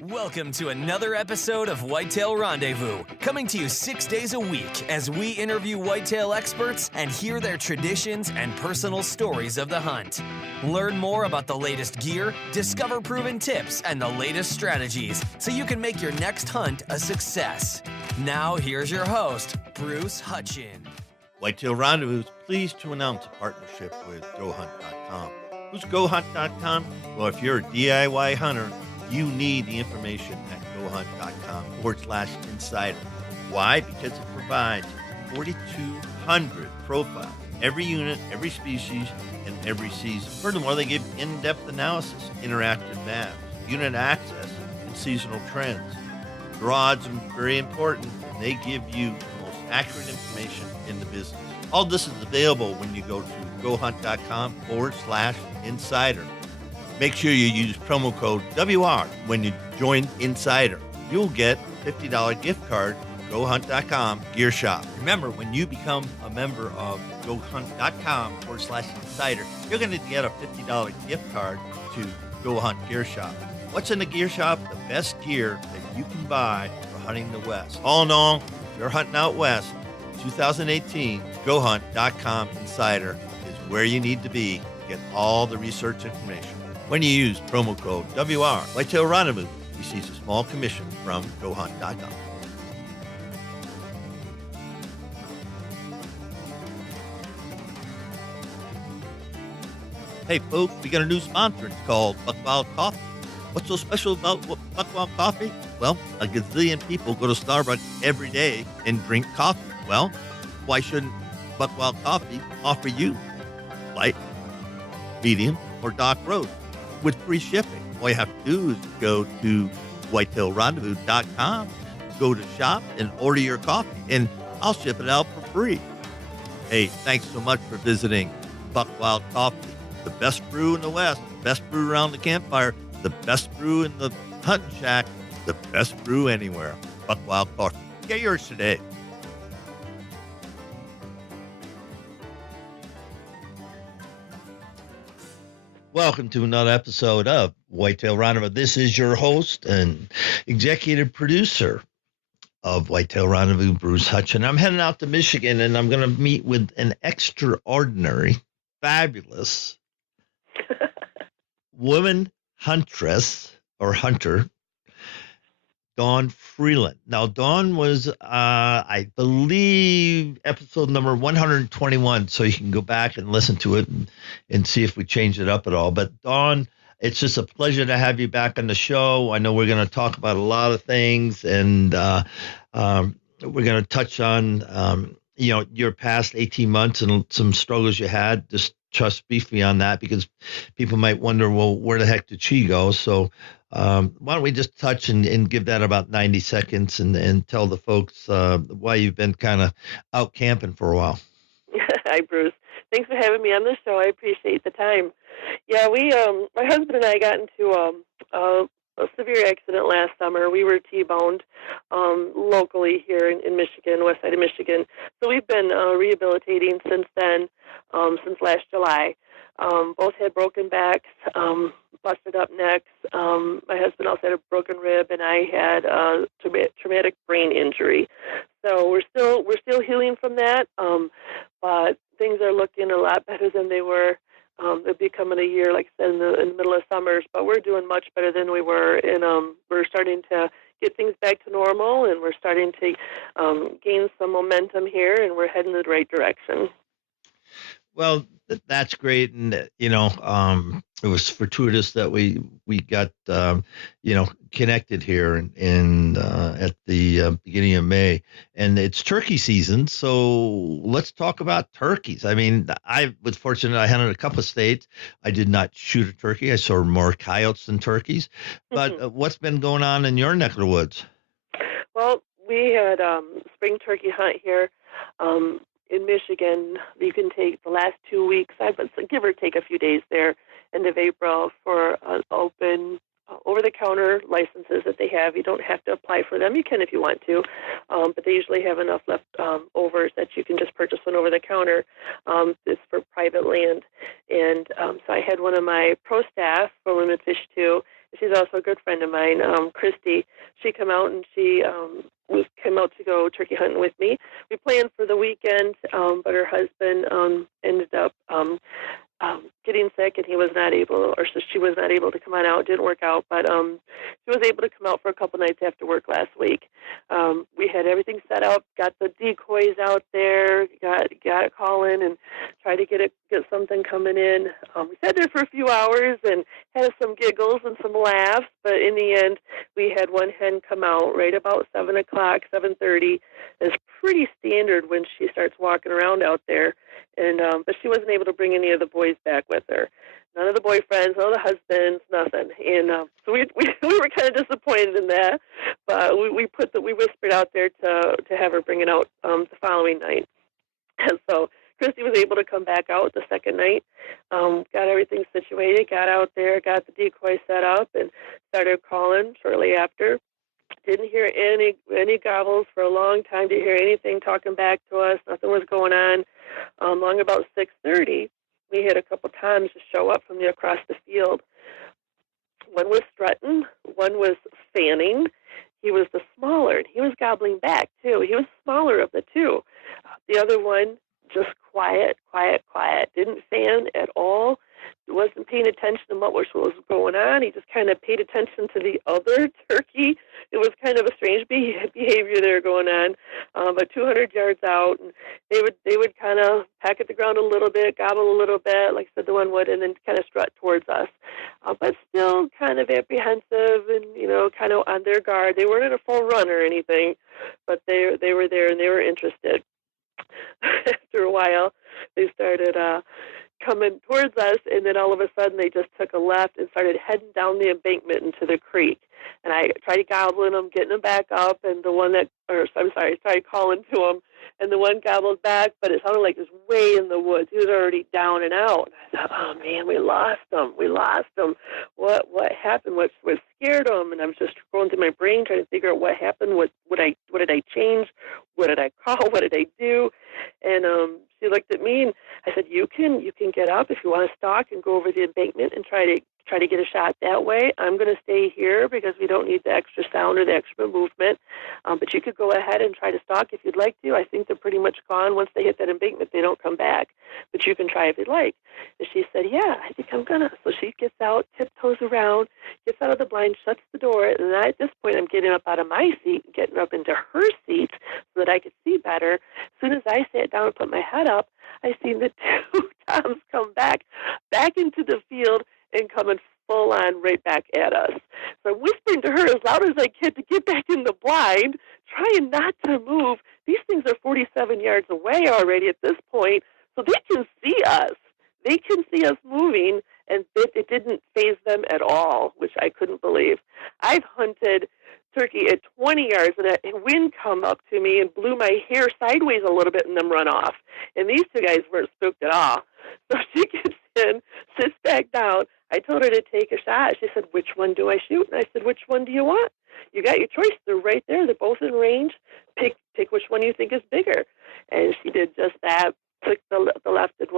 Welcome to another episode of Whitetail Rendezvous, coming to you 6 days a week as we interview whitetail experts and hear their traditions and personal stories of the hunt. Learn more about the latest gear, discover proven tips, and the latest strategies so you can make your next hunt a success. Now, here's your host, Bruce Hutchin. Whitetail Rendezvous is pleased to announce a partnership with GoHunt.com. Who's GoHunt.com? Well, if you're a DIY hunter, you need the information at GoHunt.com/insider. Why? Because it provides 4,200 profiles, every unit, every species, and every season. Furthermore, they give in-depth analysis, interactive maps, unit access, and seasonal trends. Draws are very important, and they give you the most accurate information in the business. All this is available when you go to GoHunt.com/insider. Make sure you use promo code WR when you join Insider. You'll get a $50 gift card to GoHunt.com Gear Shop. Remember, when you become a member of GoHunt.com/insider, you're going to get a $50 gift card to Go Hunt Gear Shop. What's in the Gear Shop? The best gear that you can buy for hunting the West. All in all, if you're hunting out West, 2018, GoHunt.com Insider is where you need to be to get all the research information. When you use promo code WR, Whitetail Rendezvous receives a small commission from GoHunt.com. Hey folks, we got a new sponsor. It's called Buckwild Coffee. What's so special about Buckwild Coffee? Well, a gazillion people go to Starbucks every day and drink coffee. Well, why shouldn't Buckwild Coffee offer you light, medium, or dark roast with free shipping? All you have to do is go to whitetailrendezvous.com, go to shop, and order your coffee, and I'll ship it out for free. Hey, thanks so much for visiting Buckwild Coffee. The best brew in the West, the best brew around the campfire, the best brew in the hunting shack, the best brew anywhere. Buckwild Coffee. Get yours today. Welcome to another episode of Whitetail Rendezvous. This is your host and executive producer of Whitetail Rendezvous, Bruce Hutchin. I'm heading out to Michigan, and I'm going to meet with an extraordinary, fabulous woman huntress or hunter, Dawn Freeland. Now, Dawn was, I believe, episode number 121, so you can go back and listen to it and see if we changed it up at all. But Dawn, it's just a pleasure to have you back on the show. I know we're going to talk about a lot of things, and we're going to touch on, your past 18 months and some struggles you had. Just trust briefly on that, because people might wonder, well, where the heck did she go? So why don't we just touch and give that about 90 seconds and tell the folks why you've been kind of out camping for a while. Hi, Bruce. Thanks for having me on the show. I appreciate the time. Yeah, my husband and I got into a severe accident last summer. We were T-boned locally here in Michigan, west side of Michigan. So we've been rehabilitating since then, since last July. Both had broken backs, busted up necks. My husband also had a broken rib, and I had a traumatic brain injury. So we're still healing from that, but things are looking a lot better than they were. It'll be coming a year, like I said, in the middle of summers, but we're doing much better than we were. And we're starting to get things back to normal, and we're starting to gain some momentum here, and we're heading in the right direction. Well, that's great. And, it was fortuitous that we got, connected here in at the beginning of May, and it's turkey season. So let's talk about turkeys. I mean, I was fortunate. I hunted a couple of states. I did not shoot a turkey. I saw more coyotes than turkeys. But what's been going on in your neck of the woods? Well, we had spring turkey hunt here. In Michigan, you can take the last 2 weeks, give or take a few days there, end of April, for open over-the-counter licenses that they have. You don't have to apply for them. You can if you want to, but they usually have enough left overs that you can just purchase one over-the-counter. It's for private land. And so I had one of my pro staff for Women Fish 2 she's also a good friend of mine, Christy. She came out and she came out to go turkey hunting with me. We planned for the weekend, but her husband ended up getting sick, and he was not able, or so she was not able to come on out. It didn't work out, but she was able to come out for a couple nights after work last week. We had everything set up, got the decoys out there, got a call in, and tried to get something coming in. We sat there for a few hours and had some giggles and some laughs, but in the end, we had one hen come out right about 7 o'clock, 7:30. It's pretty standard when she starts walking around out there. And but she wasn't able to bring any of the boys back with her. None of the boyfriends, none of the husbands, nothing. And so we were kind of disappointed in that. But we whispered out there to have her bring it out the following night. And so Christy was able to come back out the second night, got everything situated, got out there, got the decoy set up, and started calling shortly after. Didn't hear any gobbles for a long time. Didn't hear anything talking back to us. Nothing was going on. Long about 6:30, we had a couple times to show up from across the field. One was strutting. One was fanning. He was the smaller, and he was gobbling back, too. He was the smaller of the two. The other one, just quiet. Didn't fan at all. Wasn't paying attention to what was going on. He just kind of paid attention to the other turkey. It was kind of a strange behavior there going on. But 200 yards out, and they would kind of peck at the ground a little bit, gobble a little bit, like I said, the one would, and then kind of strut towards us. But still kind of apprehensive and, kind of on their guard. They weren't in a full run or anything, but they were there and they were interested. After a while, they started coming towards us, and then all of a sudden they just took a left and started heading down the embankment into the creek. And I tried gobbling them, getting them back up, and started calling to them, and the one gobbled back, but it sounded like it was way in the woods. He was already down and out. And I thought, oh man, we lost him. What happened? What scared him? And I was just going through my brain trying to figure out what happened. What did I change? What did I call? What did I do? And she looked at me and I said, you can get up if you want to stalk and go over the embankment and try to get a shot that way. I'm going to stay here because we don't need the extra sound or the extra movement. But you could go ahead and try to stalk if you'd like to. I think they're pretty much gone. Once they hit that embankment, they don't come back. But you can try if you'd like. And she said, yeah, I think I'm going to. So she gets out, tiptoes around, gets out of the blind, shuts the door. And at this point, I'm getting up out of my seat, getting up into her seat so that I could see better. As soon as I sat down and put my head up, I seen the two toms come back into the field and coming full on right back at us. So I'm whispering to her as loud as I can to get back in the blind, trying not to move. These things are 47 yards away already at this point, so they can see us. They can see us moving, and it didn't faze them at all, which I couldn't believe. I've hunted turkey at 20 yards, and a wind come up to me and blew my hair sideways a little bit and then run off. And these two guys weren't spooked at all. So she gets in, sits back down. I told her to take a shot. She said, which one do I shoot? And I said, which one do you want? You got your choice. They're right there. They're both in range. Pick which one you think is bigger. And she did just that. Took the left-sided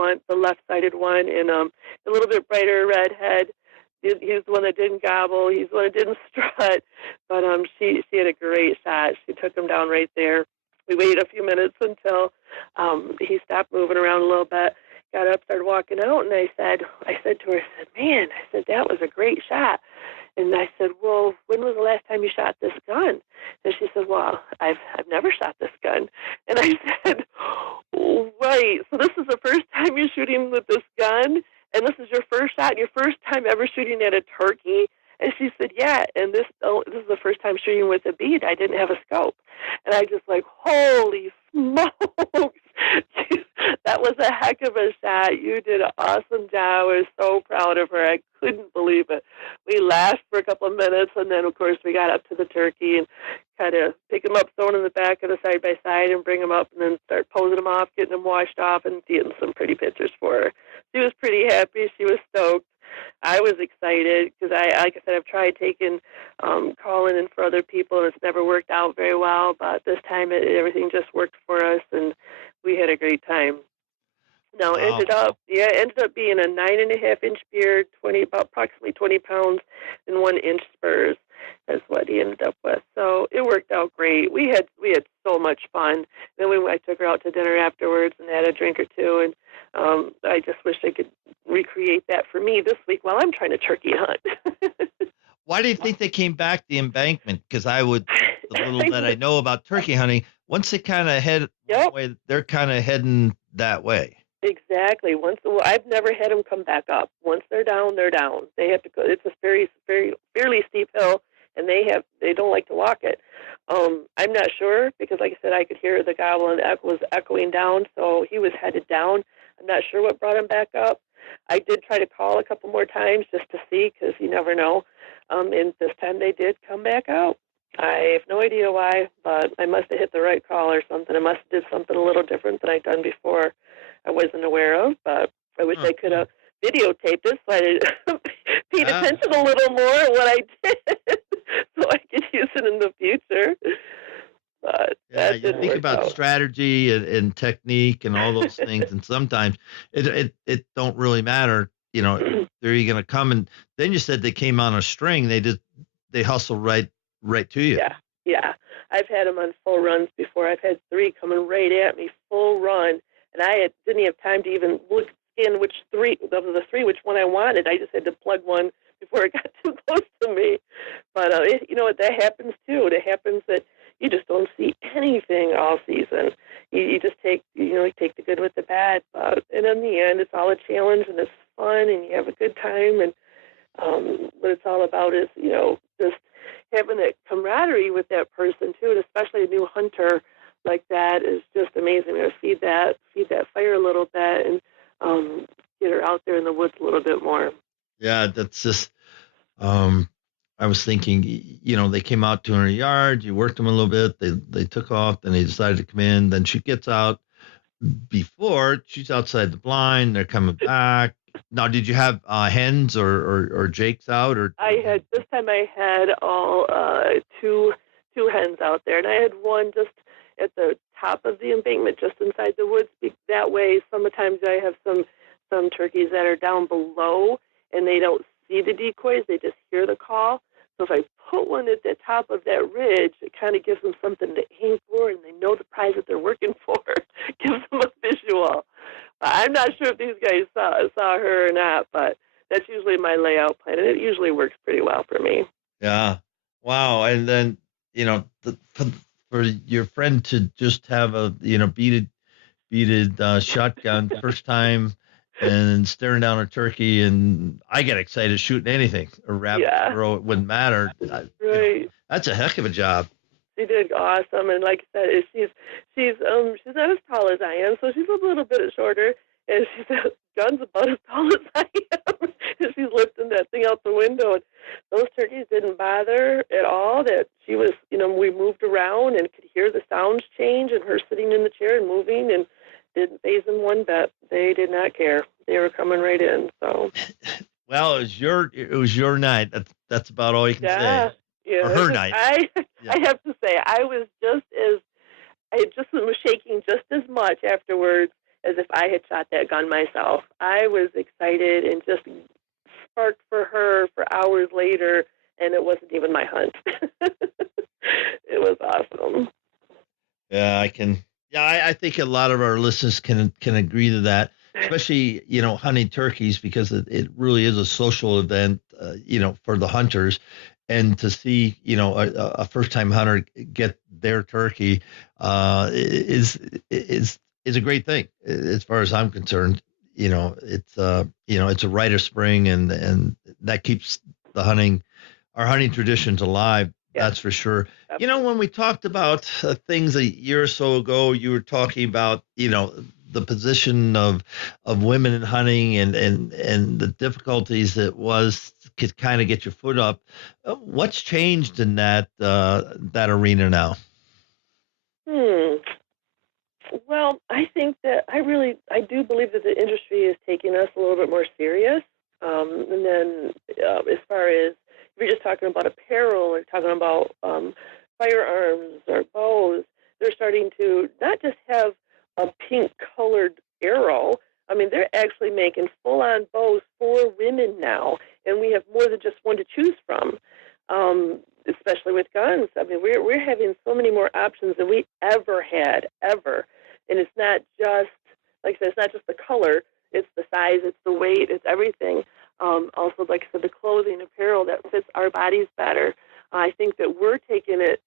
one, and a little bit brighter red head. He's the one that didn't gobble. He's the one that didn't strut. But she had a great shot. She took him down right there. We waited a few minutes until he stopped moving around a little bit. Got up, started walking out, and I said to her, man, that was a great shot. And I said, well, when was the last time you shot this gun? And she said, well, I've never shot this gun. And I said, oh, right, so this is the first time you're shooting with this gun, and this is your first shot, your first time ever shooting at a turkey? And she said, yeah, and this is the first time shooting with a bead. I didn't have a scope. And I just like, holy smokes. That was a heck of a shot. You did an awesome job. I was so proud of her. I couldn't believe it. We laughed for a couple of minutes, and then, of course, we got up to the turkey and kind of pick him up, throw him in the back of the side-by-side, and bring him up, and then start posing him off, getting him washed off, and getting some pretty pictures for her. She was pretty happy. She was stoked. I was excited because, like I said, I've tried taking calling in for other people, and it's never worked out very well. But this time, everything just worked for us, and we had a great time. No, Wow. it ended up being a 9.5 inch beard, about approximately 20 pounds, and 1 inch spurs. That's what he ended up with. So it worked out great. We had so much fun. Then I took her out to dinner afterwards and had a drink or two, and I just wish I could recreate that for me this week while I'm trying to turkey hunt. Why do you think they came back the embankment? Because the little that I know about turkey hunting, once they kind of head one Yep. way, they're kind of heading that way. Exactly. I've never had them come back up. Once they're down, they're down. They have to go. It's a fairly steep hill, and they don't like to walk it. I'm not sure because, like I said, I could hear the goblin was echoing down, so he was headed down. I'm not sure what brought him back up. I did try to call a couple more times just to see because you never know. And this time they did come back out. I have no idea why, but I must have hit the right call or something. I must have did something a little different than I'd done before. I wasn't aware of, but I wish I could have videotaped it so I paid attention a little more at what I did so I could use it in the future. But Yeah, that you didn't think work about out. strategy and technique and all those things, and sometimes it don't really matter. They're you going to come, and then you said they came on a string. They hustle right to you. Yeah. I've had them on full runs before. I've had 3 coming right at me, full run, and didn't have time to even scan which 3 of the 3 which one I wanted. I just had to plug one before it got too close to me. But that happens too. It happens that you just don't see anything all season. You just take the good with the bad. And in the end, it's all a challenge and it's fun and you have a good time. And what it's all about is just having that camaraderie with that person too, and especially a new hunter like that is just amazing. Feed that fire a little bit and get her out there in the woods a little bit more. Yeah, that's just. I was thinking, they came out to her yard. You worked them a little bit. They took off. Then they decided to come in. Then she gets out before she's outside the blind. They're coming back. Now, did you have hens or jakes out? Or This time I had all two hens out there, and I had one just at the top of the embankment, just inside the woods. That way, sometimes I have some turkeys that are down below, and they don't see the decoys; they just hear the call. So if I put one at the top of that ridge, it kind of gives them something to aim for, and they know the prize that they're working for. Gives them a visual. I'm not sure if these guys saw her or not, but that's usually my layout plan, and it usually works pretty well for me. Yeah. Wow. And then, for your friend to just have a, beaded shotgun first time and staring down a turkey, and I get excited shooting anything, a rabbit, squirrel, it wouldn't matter. Right. That's a heck of a job. She did awesome, and like I said, she's not as tall as I am, so she's a little bit shorter, and she's gun's about as tall as I am, and she's lifting that thing out the window, and those turkeys didn't bother at all. That she was, we moved around and could hear the sounds change, and her sitting in the chair and moving, and didn't faze them one bit. They did not care. They were coming right in. So. Well, it was your night. That's about all you can say. Yeah, or her night. I have to say, I was was shaking just as much afterwards as if I had shot that gun myself. I was excited and just sparked for her for hours later, and it wasn't even my hunt. It was awesome. Yeah, I can. Yeah, I think a lot of our listeners can agree to that, especially hunting turkeys, because it really is a social event, for the hunters, and to see a first time hunter get their turkey is a great thing as far as I'm concerned. It's it's a rite of spring, and that keeps our hunting traditions alive. Yeah. That's for sure. When we talked about things a year or so ago, you were talking about, the position of women in hunting and the difficulties it was to kind of get your foot up. What's changed in that arena now? Well, I think that I do believe that the industry is taking us a little bit more serious. And then as far as if you're just talking about apparel or talking about firearms or bows, they're starting to not just have a pink-colored arrow, I mean, they're actually making full-on bows for women now, and we have more than just one to choose from, especially with guns. I mean, we're having so many more options than we ever had, ever. And it's not just, like I said, it's not just the color, it's the size, it's the weight, it's everything. Also, like I said, the clothing, apparel that fits our bodies better. I think that we're taking it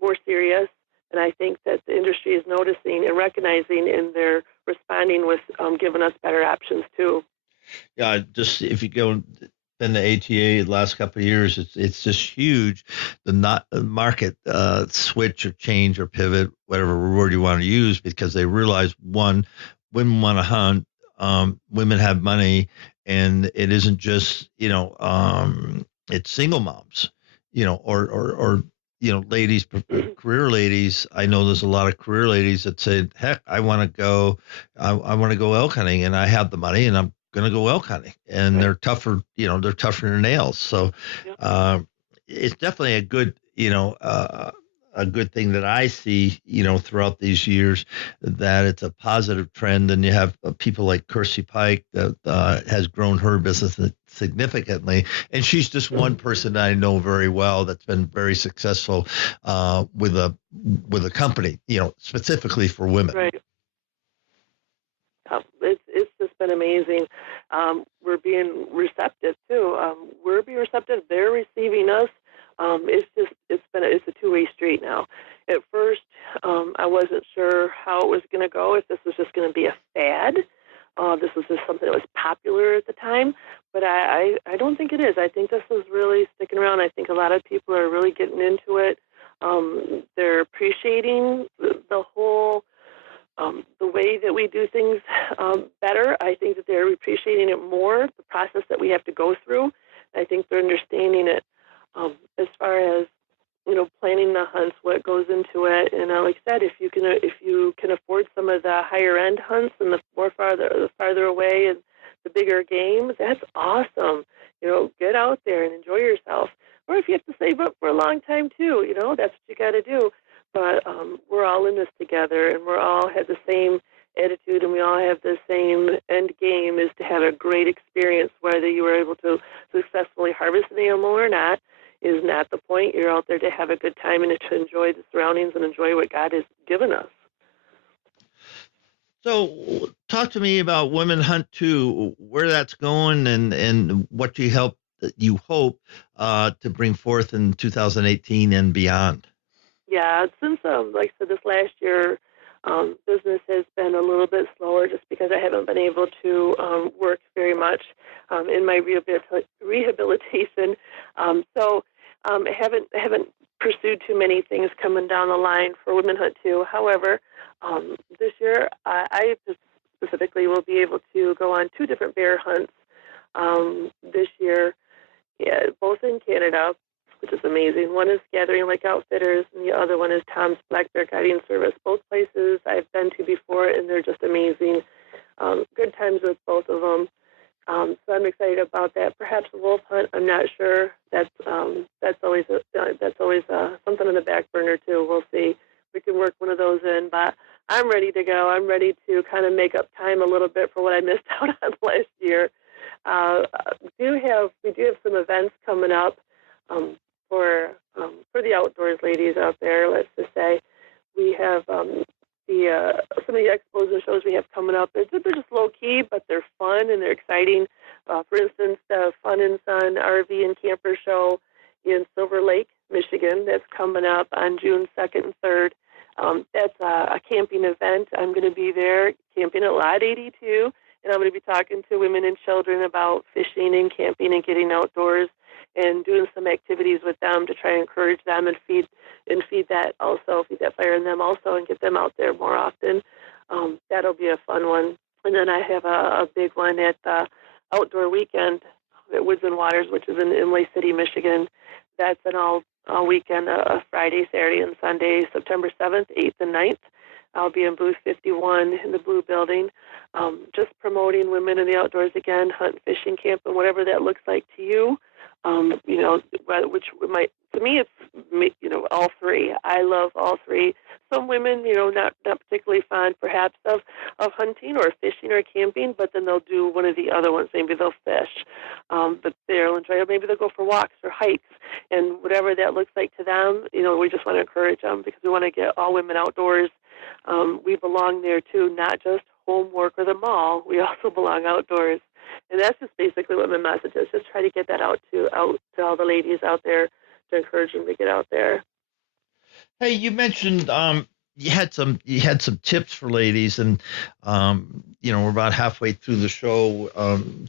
more serious, and I think that the industry is noticing and recognizing, and they're responding with giving us better options too. Yeah, just if you go in the ATA the last couple of years, it's just huge. The market switch or change or pivot, whatever word you want to use, because they realize, one, women want to hunt, women have money, and it isn't just it's single moms, or ladies, career ladies. I know there's a lot of career ladies that say, heck, I want to go elk hunting, and I have the money, and I'm going to go elk hunting, and they're tougher, they're tougher than nails. So, it's definitely a good thing that I see, throughout these years, that it's a positive trend. And you have people like Kirsty Pike that has grown her business significantly. And she's just one person that I know very well that's been very successful with a company, specifically for women. Right. It's just been amazing. We're being receptive too. We're being receptive. They're receiving us. It's a two-way street now. At first, I wasn't sure how it was going to go. If this was just going to be a fad, this was just something that was popular at the time. But I don't think it is. I think this is really sticking around. I think a lot of people are really getting into it. They're appreciating the whole. The way that we do things better. I think that they're appreciating it more, the process that we have to go through. I think they're understanding it as far as, planning the hunts, what goes into it. And like I said, if you can afford some of the higher end hunts and the farther away and the bigger game, that's awesome. Get out there and enjoy yourself. Or if you have to save up for a long time too, that's what you got to do. But we're all in this together, and we all have the same attitude, and we all have the same end game, is to have a great experience. Whether you were able to successfully harvest an animal or not is not the point. You're out there to have a good time and to enjoy the surroundings and enjoy what God has given us. So talk to me about Women Hunt Too, where that's going, and what you hope to bring forth in 2018 and beyond. Yeah, since, like I said, this last year, business has been a little bit slower just because I haven't been able to work very much in my rehabilitation. So I haven't pursued too many things coming down the line for Women Hunt Too. However, this year I specifically will be able to go on 2 different bear hunts this year, both in Canada, which is amazing. One is Gathering Lake Outfitters, and the other one is Tom's Black Bear Guiding Service. Both places I've been to before, and they're just amazing. Good times with both of them. So I'm excited about that. Perhaps a wolf hunt, I'm not sure. That's always something in the back burner too. We'll see. We can work one of those in, but I'm ready to go. I'm ready to kind of make up time a little bit for what I missed out on last year. We do have some events coming up. For the outdoors ladies out there, let's just say, we have some of the expos and shows we have coming up. They're just low key, but they're fun and they're exciting. For instance, the Fun and Sun RV and Camper Show in Silver Lake, Michigan, that's coming up on June 2nd and 3rd. That's a camping event. I'm going to be there camping at Lot 82, and I'm going to be talking to women and children about fishing and camping and getting outdoors, and doing some activities with them to try and encourage them and feed that fire in them also, and get them out there more often. That'll be a fun one. And then I have a big one at the Outdoor Weekend at Woods and Waters, which is in Imlay City, Michigan. That's an all weekend, a Friday, Saturday, and Sunday, September 7th, 8th, and 9th. I'll be in booth 51 in the Blue Building, just promoting women in the outdoors again, hunt, fishing, camp, and whatever that looks like to you. To me, it's, all 3. I love all 3. Some women, not particularly fond, perhaps, of of hunting or fishing or camping, but then they'll do one of the other ones. Maybe they'll fish, but they'll enjoy it. Maybe they'll go for walks or hikes, and whatever that looks like to them, we just want to encourage them because we want to get all women outdoors. We belong there too, not just homework or the mall. We also belong outdoors. And that's just basically what my message is. Just try to get that out to all the ladies out there to encourage them to get out there. Hey, you mentioned you had some tips for ladies, and we're about halfway through the show.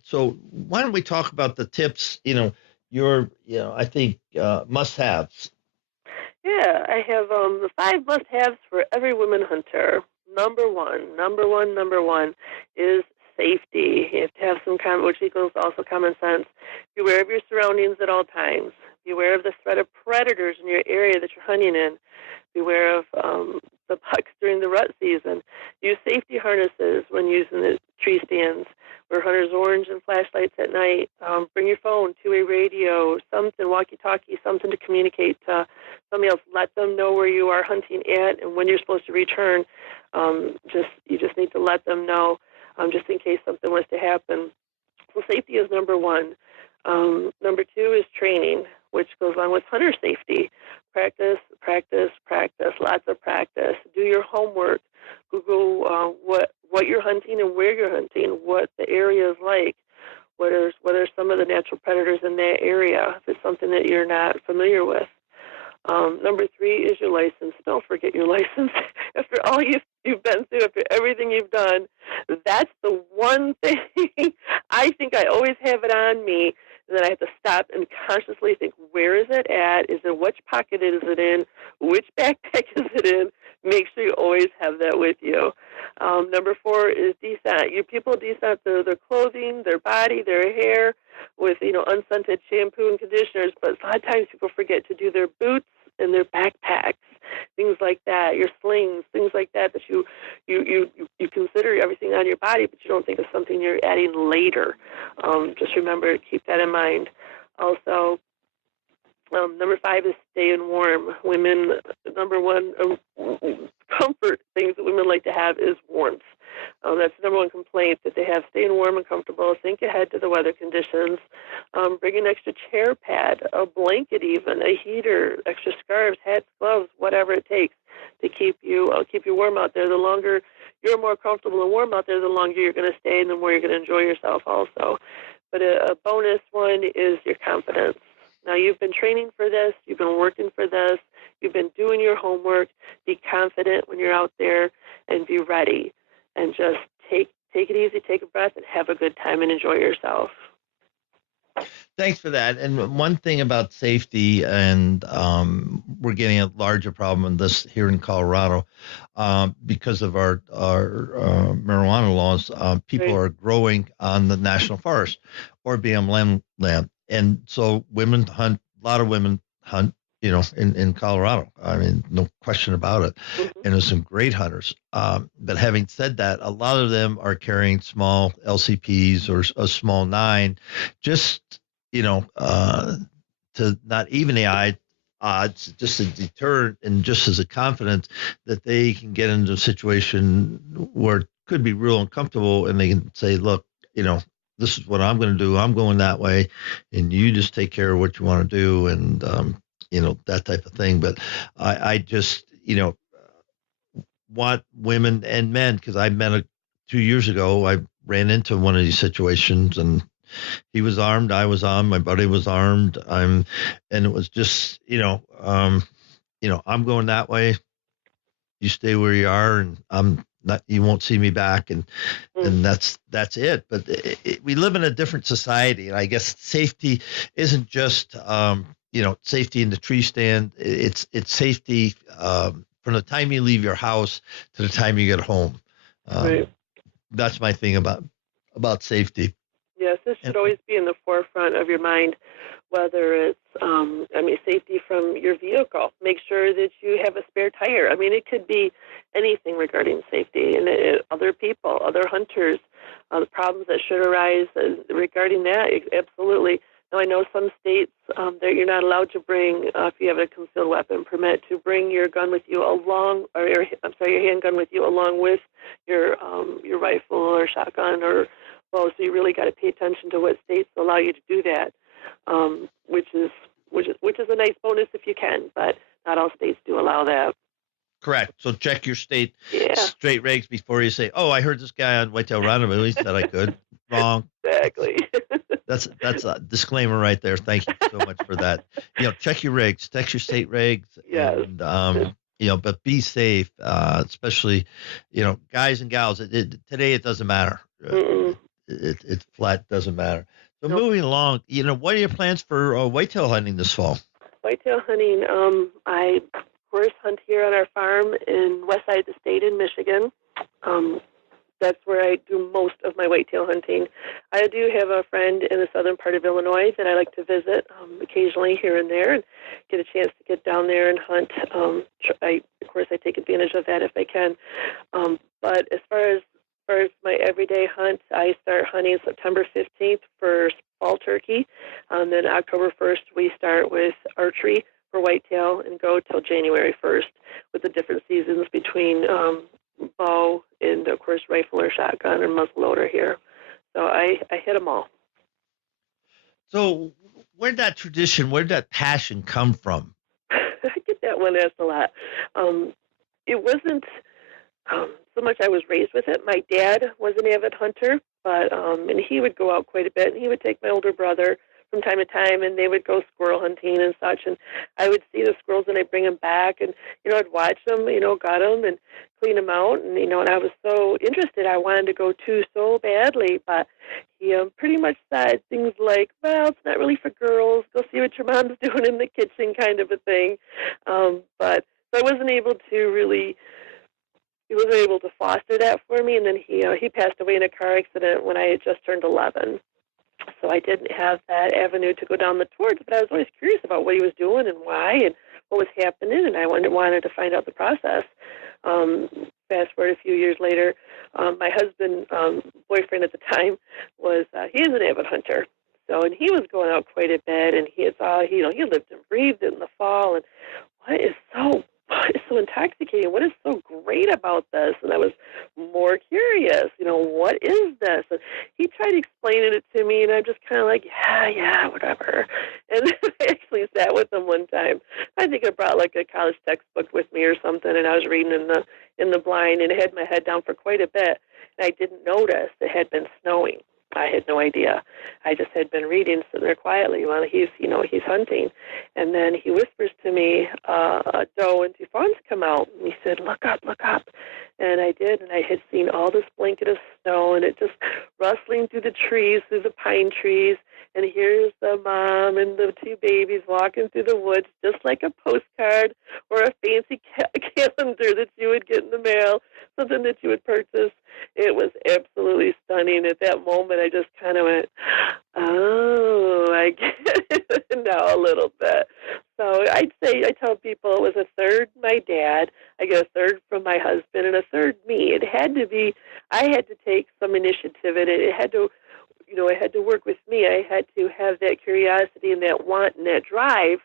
So why don't we talk about the tips? I think must-haves. Yeah, I have the 5 must-haves for every woman hunter. Number one is safety. You have to have some which equals also common sense. Beware of your surroundings at all times. Beware of the threat of predators in your area that you're hunting in. Beware of the bucks during the rut season. Use safety harnesses when using the tree stands. Wear hunter's orange and flashlights at night. Bring your phone, two-way radio, something, walkie-talkie, something to communicate to somebody else. Let them know where you are hunting at and when you're supposed to return. You just need to let them know, just in case something was to happen. So safety is number 1. Number 2 is training, which goes along with hunter safety. Practice, lots of practice. Do your homework. Google what you're hunting and where you're hunting, what the area is like, what are some of the natural predators in that area, if it's something that you're not familiar with. Number 3 is your license. Don't forget your license. After all you've been through, after everything you've done, that's the one thing I think I always have it on me. And then I have to stop and consciously think, where is it at? Is it which pocket is it in? Which backpack is it in? Make sure you always have that with you. Number 4 is descent. You people descent their clothing, their body, their hair with unscented shampoo and conditioners. But a lot of times people forget to do their boots and their backpacks, things like that. Your slings, things like that you consider everything on your body, but you don't think of something you're adding later. Just remember to keep that in mind. Also, number 5 is staying warm. Women, number 1 comfort things that women like to have is warmth. That's the number 1 complaint that they have, staying warm and comfortable. Think ahead to the weather conditions. Bring an extra chair pad, a blanket even, a heater, extra scarves, hats, gloves, whatever it takes to keep you warm out there. The longer you're more comfortable and warm out there, the longer you're going to stay and the more you're going to enjoy yourself also. But a bonus one is your confidence. Now, you've been training for this. You've been working for this. You've been doing your homework. Be confident when you're out there and be ready. And just take it easy, take a breath, and have a good time and enjoy yourself. Thanks for that. And one thing about safety, and we're getting a larger problem in this here in Colorado because of our marijuana laws. People are growing on the national forest or BLM land. And so women hunt, a lot of women hunt, in Colorado. I mean, no question about it. Mm-hmm. And there's some great hunters. But having said that, a lot of them are carrying small LCPs or a small 9, just, to not even the odds, just a deterrent and just as a confidence that they can get into a situation where it could be real uncomfortable and they can say, look, this is what I'm going to do. I'm going that way. And you just take care of what you want to do. And, that type of thing. But I just, want women and men, because I met 2 years ago, I ran into one of these situations and he was armed. I was armed. My buddy was armed. And it was just, I'm going that way. You stay where you are and I'm not, you won't see me back. And that's it. But we live in a different society. And I guess safety isn't just, safety in the tree stand. It's safety from the time you leave your house to the time you get home. Right. That's my thing about safety. Yes, this should always be in the forefront of your mind, whether it's, safety from your vehicle. Make sure that you have a spare tire. I mean, it could be anything regarding safety and other people, other hunters, the problems that should arise regarding that, absolutely. Now, I know some states that you're not allowed to bring, if you have a concealed weapon permit, to bring your gun with you along, or your handgun with you along with your rifle or shotgun or bow. So you really got to pay attention to what states allow you to do that, which is a nice bonus if you can, but not all states do allow that. Correct. So check your state Yeah. straight regs before you say, "Oh, I heard this guy on Whitetail Rendezvous. He said I could." Wrong. Exactly. That's a disclaimer right there. Thank you so much for that. Check your regs, check your state regs, Yes. and but be safe, especially, guys and gals. Today it doesn't matter. It flat doesn't matter. So moving along, what are your plans for whitetail hunting this fall? Whitetail hunting, I of course hunt here on our farm in west side of the state in Michigan. That's where I do most of my whitetail hunting. I do have a friend in the southern part of Illinois that I like to visit occasionally here and there and get a chance to get down there and hunt. Of course, I take advantage of that if I can. But as far as my everyday hunt, I start hunting September 15th for fall turkey. Then October 1st, we start with archery for whitetail and go till January 1st with the different seasons between bow and, of course, rifle or shotgun or muzzleloader here. So I hit them all. So where'd that that passion come from? I get that one asked a lot. It wasn't so much I was raised with it. My dad was an avid hunter, but and he would go out quite a bit, and he would take my older brother from time to time, and they would go squirrel hunting and such, and I would see the squirrels, and I'd bring them back, and, I'd watch them, gut them and clean them out, and, and I was so interested. I wanted to go too so badly, but he pretty much said things like, well, it's not really for girls. Go see what your mom's doing in the kitchen kind of a thing. But so I wasn't able to foster that for me, and then he passed away in a car accident when I had just turned 11. So I didn't have that avenue to go down towards, but I was always curious about what he was doing and why and what was happening, and I wanted to find out the process. Fast forward a few years later, my husband, boyfriend at the time, he is an avid hunter. So, and he was going out quite a bit, and he lived and breathed it in the fall, and what is so intoxicating? What is so great about this? And I was more curious, what is this? And he tried explaining it to me, and I'm just kind of like, yeah, whatever. And I actually sat with him one time. I think I brought like a college textbook with me or something, and I was reading in the blind, and I had my head down for quite a bit, and I didn't notice it had been snowing. I had no idea. I just had been reading, sitting there quietly while he's hunting. And then he whispers to me, a doe and two fawns come out. And he said, look up. And I did, and I had seen all this blanket of snow, and it just rustling through the trees, through the pine trees. And here's the mom and the two babies walking through the woods, just like a postcard or a fancy calendar that you would get in the mail, something that you would purchase. It was absolutely stunning. At that moment, I just kind of went, oh, I get it now a little bit. So I tell people it was a third my dad, I get a third from my husband, and a third me. It had to be, I had to take some initiative in it. It had to, it had to work with me. I had to have that curiosity and that want and that drive.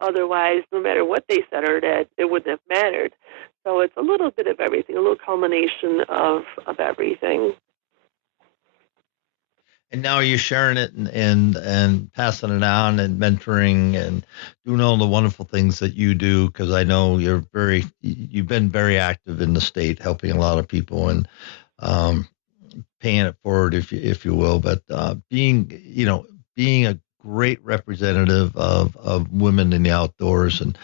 Otherwise, no matter what they said or did, it wouldn't have mattered. So it's a little bit of everything, a little culmination of everything. And now you're sharing it and passing it on and mentoring and doing all the wonderful things that you do, because I know you've been very active in the state, helping a lot of people and paying it forward, if you will. But being a great representative of women in the outdoors, and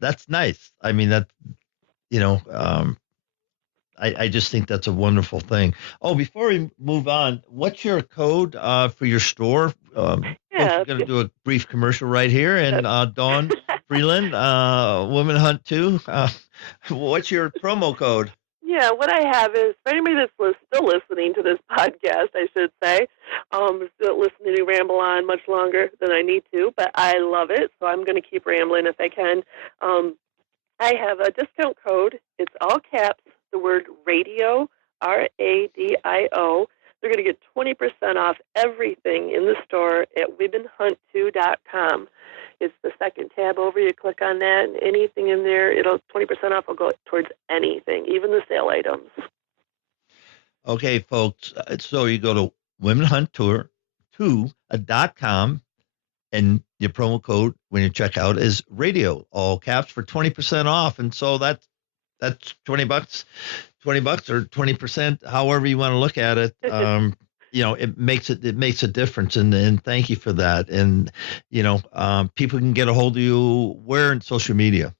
that's nice. I mean, I just think that's a wonderful thing. Oh, before we move on, what's your code for your store? We're going to do a brief commercial right here. And Dawn Freeland, Women Hunt Too. What's your promo code? Yeah, what I have is, for anybody that's still listening to this podcast, I should say, still listening to ramble on much longer than I need to, but I love it, so I'm going to keep rambling if I can. I have a discount code. It's all caps, the word radio, RADIO. they're going to get 20% off everything in the store at womenhunt2.com. It's the second tab over. You click on that, and anything in there, 20% off will go towards anything, even the sale items. Okay, folks. So you go to womenhunt2.com, and your promo code when you check out is radio, all caps, for 20% off. And so that's $20, $20 or 20%, however you want to look at it. It makes a difference. And thank you for that. And, people can get a hold of you where in social media?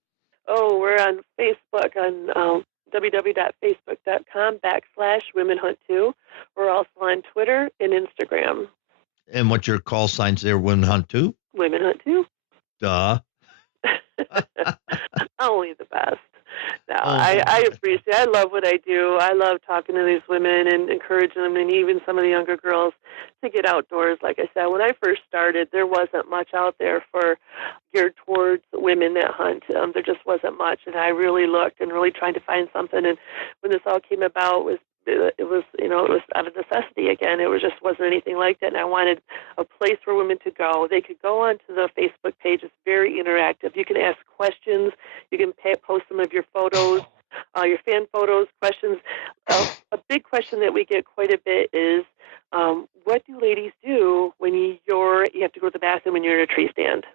Oh, we're on Facebook on www.facebook.com/womenhunt2. We're also on Twitter and Instagram. And what's your call signs there, Women Hunt 2? Women Hunt 2. Duh. Only the best. No, I appreciate it. I love what I do. I love talking to these women and encouraging them, and even some of the younger girls, to get outdoors. Like I said, when I first started, there wasn't much out there geared towards women that hunt. There just wasn't much, and I really looked and really tried to find something. And when this all came about, it was out of necessity again. It just wasn't anything like that, and I wanted a place for women to go. They could go onto the Facebook page. It's very interactive. You can ask questions. You can post some of your photos, your fan photos, questions. A big question that we get quite a bit is, what do ladies do when you have to go to the bathroom and you're in a tree stand?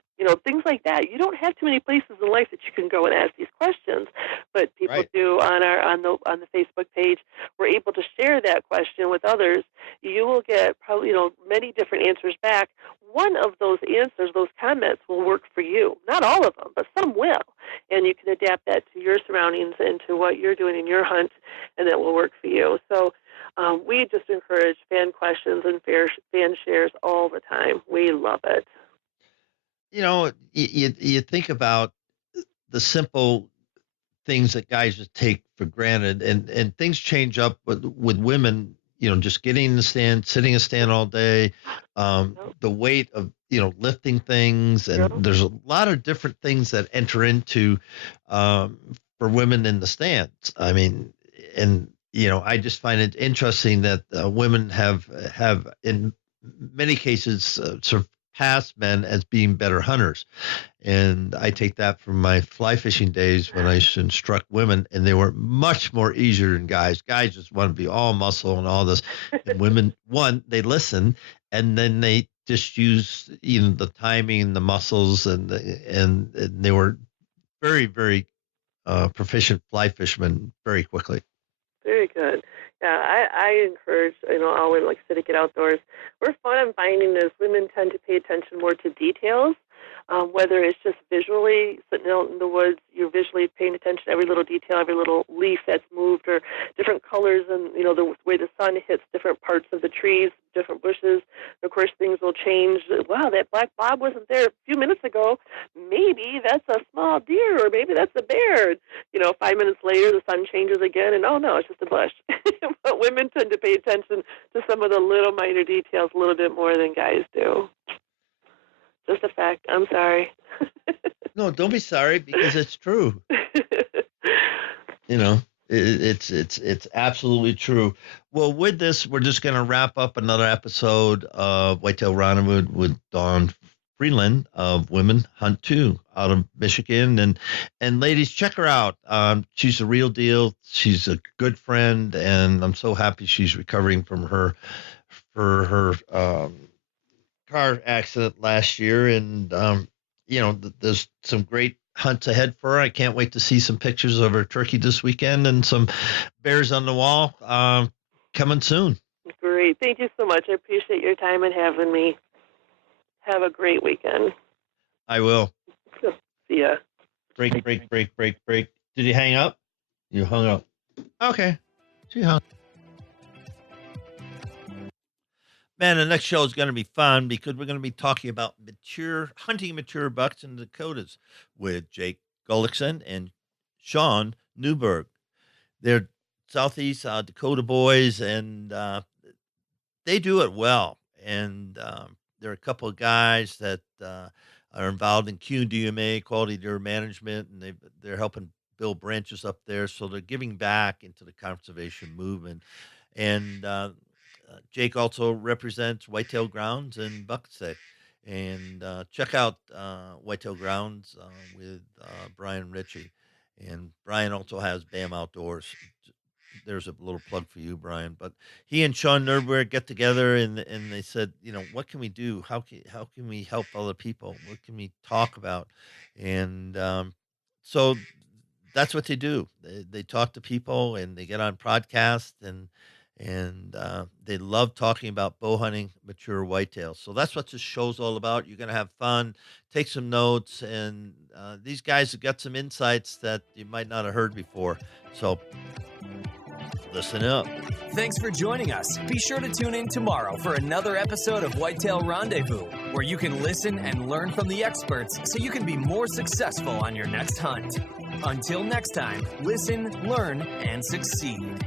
Things like that. You don't have too many places in life that you can go and ask these questions, but people Right. do on the Facebook page. We're able to share that question with others. You will get probably many different answers back. One of those answers, those comments, will work for you. Not all of them, but some will, and you can adapt that to your surroundings and to what you're doing in your hunt, and that will work for you. So we just encourage fan questions and fan shares all the time. We love it. You think about the simple things that guys just take for granted, and things change up with women, just getting in the stand, sitting in a stand all day, the weight of, lifting things. And there's a lot of different things that enter into, for women in the stands. I mean, and, I just find it interesting that women have in many cases surpassed men as being better hunters. And I take that from my fly fishing days when I used to instruct women, and they were much more easier than guys. Guys just want to be all muscle and all this. And women, one, they listen, and then they just use the timing and the muscles, and they were very, very proficient fly fishermen very quickly. Very good. Yeah, I encourage all women, like I said, to get outdoors. What I'm finding is women tend to pay attention more to details. Whether it's just visually sitting out in the woods, you're visually paying attention to every little detail, every little leaf that's moved, or different colors, and the way the sun hits different parts of the trees, different bushes. And of course, things will change. Wow, that black bob wasn't there a few minutes ago. Maybe that's a small deer, or maybe that's a bear. 5 minutes later, the sun changes again, and oh no, it's just a bush. But women tend to pay attention to some of the little minor details a little bit more than guys do. Just a fact. I'm sorry. No, don't be sorry, because it's true. It's absolutely true. Well, with this, we're just going to wrap up another episode of Whitetail Rendezvous with Dawn Freeland of Women Hunt 2 out of Michigan. And ladies, check her out. She's a real deal. She's a good friend, and I'm so happy she's recovering from her car accident last year. And there's some great hunts ahead for her. I can't wait to see some pictures of her turkey this weekend, and some bears on the wall coming soon. Great. Thank you so much. I appreciate your time and having me. Have a great weekend. I will. See ya. Break. Did you hang up? You hung up. Okay. She hung. Man, the next show is going to be fun, because we're going to be talking about hunting mature bucks in the Dakotas with Jake Gullickson and Sean Newberg. They're Southeast Dakota boys, and they do it well. And there are a couple of guys that are involved in QDMA, quality deer management, and they're helping build branches up there. So they're giving back into the conservation movement. And Jake also represents Whitetail Grounds in Buckstick. And check out Whitetail Grounds with Brian Ritchie. And Brian also has BAM Outdoors. There's a little plug for you, Brian. But he and Sean Nurburg get together and they said, what can we do? How can we help other people? What can we talk about? And so that's what they do. They talk to people and they get on podcasts and they love talking about bow hunting mature whitetails. So that's what this show's all about. You're going to have fun, take some notes, and these guys have got some insights that you might not have heard before. So listen up. Thanks for joining us. Be sure to tune in tomorrow for another episode of Whitetail Rendezvous, where you can listen and learn from the experts so you can be more successful on your next hunt. Until next time, listen, learn, and succeed.